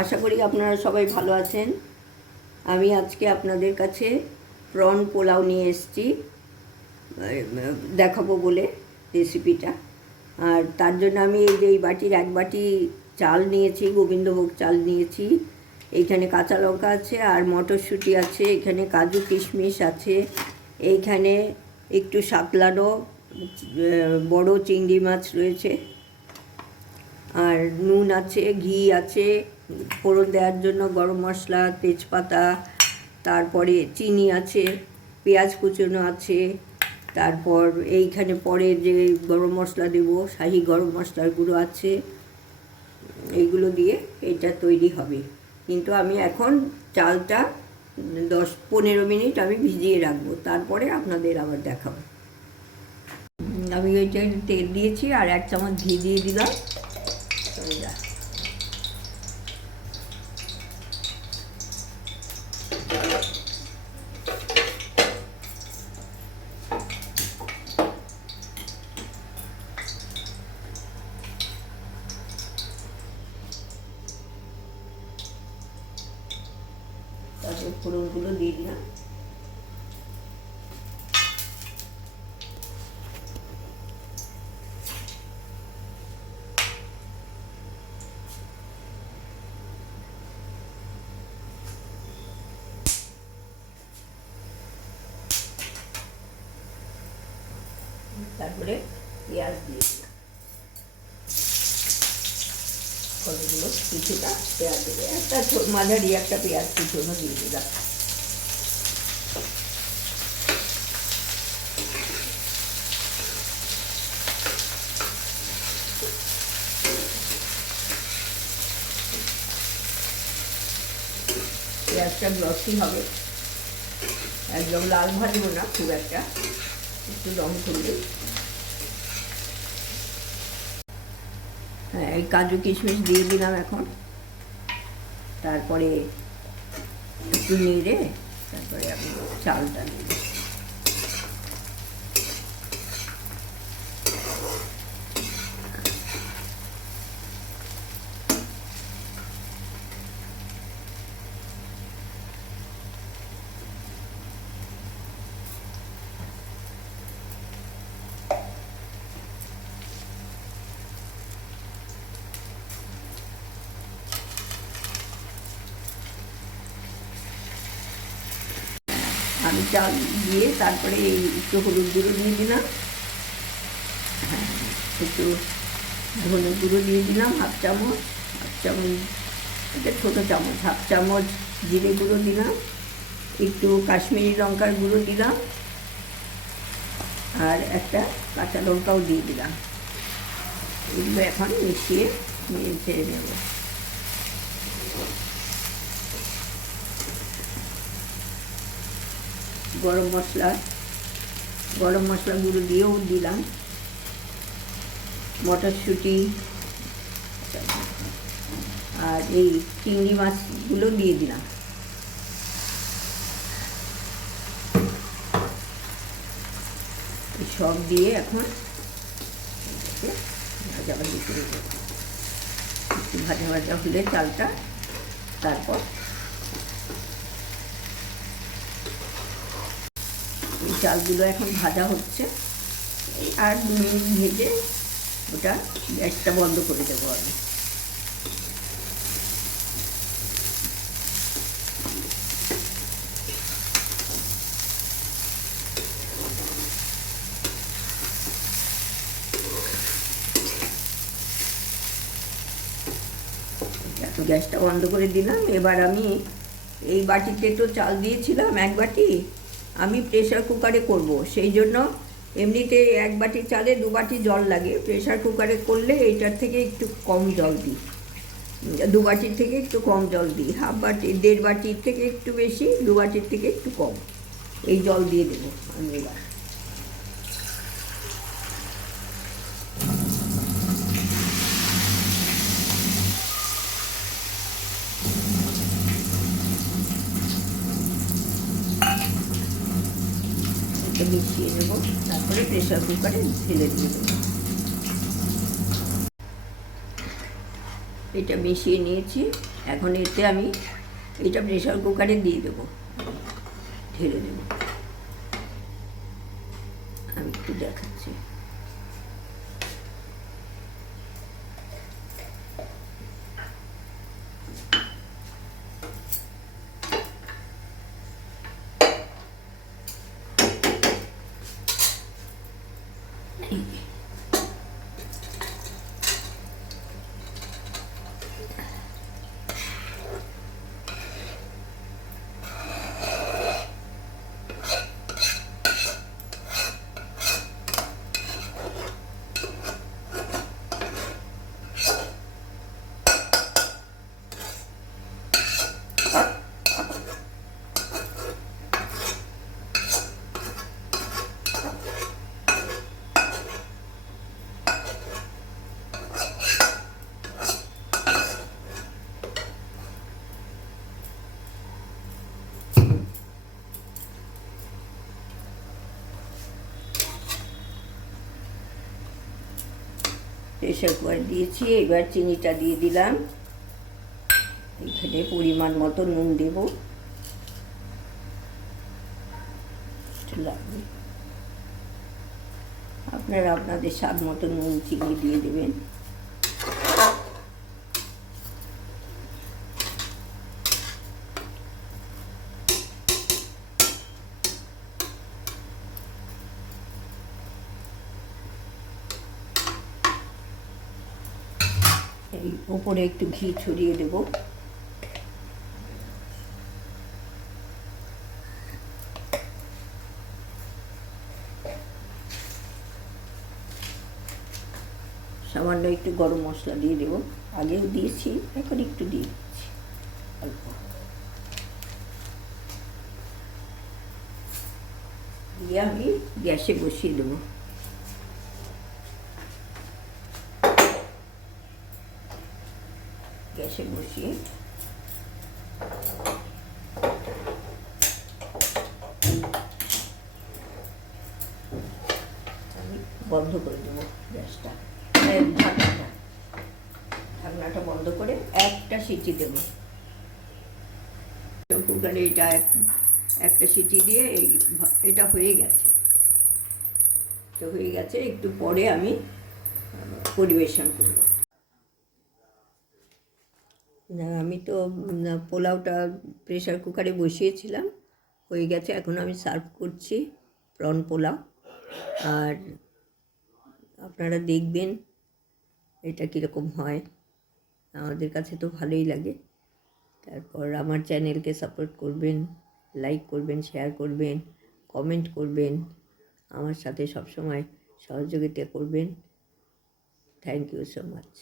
আশা করি আপনারা সবাই ভালো আছেন। আমি আজকে আপনাদের কাছে প্রন পোলাও নিয়ে এসেছি দেখাবো বলে রেসিপিটা। আর তার জন্য আমি এই বাটির এক বাটি চাল নিয়েছি, গোবিন্দভোগ চাল নিয়েছি। এইখানে কাঁচা লঙ্কা আছে আর মটরশুঁটি আছে, এখানে কাজু কিশমিশ আছে, এইখানে একটু সাতলানো বড় চিংড়ি মাছ রয়েছে, আর নুন আছে, ঘি আছে, ফোড়ন দেওয়ার জন্য গরম মশলা, তেজপাতা, তারপরে চিনি আছে, পেঁয়াজ কুচনো আছে, তারপর এইখানে পরে যে গরম মশলা দেব শাহি গরম মশলার গুঁড়ো আছে। এইগুলো দিয়ে এটা তৈরি হবে। কিন্তু আমি এখন চালটা 10-15 মিনিট আমি ভিজিয়ে রাখবো, তারপরে আপনাদের আবার দেখাবো। আমি ওইটা তেল দিয়েছি আর 1 চামচ ঘি দিয়ে দিলাম। তারপর ফোড়নগুলো দিয়ে দিলাম। তারপরে পেঁয়াজ দিয়ে দিলাম, কতগুলো কিছুটা পেঁয়াজ দেবে, একটা মাঝারি একটা পেঁয়াজ কুচনো দিয়ে দিলাম। পেঁয়াজটা গ্লসি হবে, একদম লাল ভাজবো না খুব একটা, একটু রং করবে। হ্যাঁ, এই কাজু কিশমিশ দিয়ে দিলাম এখন। তারপরে একটু নেড়ে তারপরে আমি চালটা দিই। আমি চাল দিয়ে তারপরে এই একটু হলুদ গুঁড়ো দিয়ে দিলাম, হ্যাঁ একটু ধনে গুঁড়ো দিয়ে দিলাম হাফ চামচ, এটা ছোটো চামচ, হাফ চামচ জিরে গুঁড়ো দিলাম, একটু কাশ্মীরি লঙ্কার গুঁড়ো দিলাম, আর একটা কাঁচা লঙ্কাও দিয়ে দিলাম। এগুলো এখন মিশিয়ে ছেড়ে নেব। গরম মশলা গুঁড়ো দিয়েও দিলাম, মটরশুঁটি আর এই চিংড়ি মাছগুলো দিয়ে দিলাম। সব দিয়ে এখন ভাজা ভাজি করে দেব। একটু ভাজা ভাজা হলে চালটা, তারপর এই চালগুলো এখন ভাজা হচ্ছে, আর 2 মিনিট ভেজে ওটা গ্যাসটা বন্ধ করে দেবো আমি। তো গ্যাসটা বন্ধ করে দিলাম। এবার আমি এই বাটিতে তো চাল দিয়েছিলাম 1 বাটি, আমি প্রেসার কুকারে করব, সেই জন্য এমনিতে 1 বাটি চালে 2 বাটি জল লাগে, প্রেসার কুকারে করলে এইটার থেকে একটু কম জল দিই, 2 বাটির থেকে একটু কম জল দিই, হাফ বাটি 1.5 বাটির থেকে একটু বেশি, 2 বাটির থেকে একটু কম এই জল দিয়ে দেবো আমি। এবার মিশিয়ে নেব, তারপরে প্রেসার কুকারে ঢেলে দিয়ে দেবো। এটা মিশিয়ে নিয়েছি। এখন এতে আমি এটা প্রেশার কুকারে দিয়ে দেবো, ঢেলে দেবো। আমি একটু দেখাচ্ছি। প্রেশার কুকার দিয়েছি, এবার চিনিটা দিয়ে দিলাম। এখানে পরিমাণ মতো নুন দেব, লাগবে। আপনারা আপনাদের স্বাদ মতো নুন চিনি দিয়ে দেবেন। এই উপরে একটু ঘি ছড়িয়ে দেব। সামান্য একটু গরম মশলা দিয়ে দেব, আগেও দিয়েছি, এখন একটু দিয়ে দিচ্ছি অল্প। দিয়ে আমি গ্যাসে বসিয়ে দেবো। গ্যাসে বসিয়ে আমি বন্ধ করে দেবো গ্যাসটা, ঢাকনাটা বন্ধ করে একটা সিটি দেবো। কুকারে এটা একটা সিটি দিয়ে এটা হয়ে গেছে। তো হয়ে গেছে, একটু পরে আমি পরিবেশন করব। আমি তো পোলাওটা প্রেশার কুকারে বসিয়েছিলাম, হয়ে গেছে। এখন আমি সার্ভ করছি প্রন পোলাও। আর আপনারা দেখবেন এটা কীরকম হয়, আমাদের কাছে তো ভালোই লাগে। তারপর আমার চ্যানেলকে সাপোর্ট করবেন, লাইক করবেন, শেয়ার করবেন, কমেন্ট করবেন, আমার সাথে সবসময় সহযোগিতা করবেন। Thank you so much.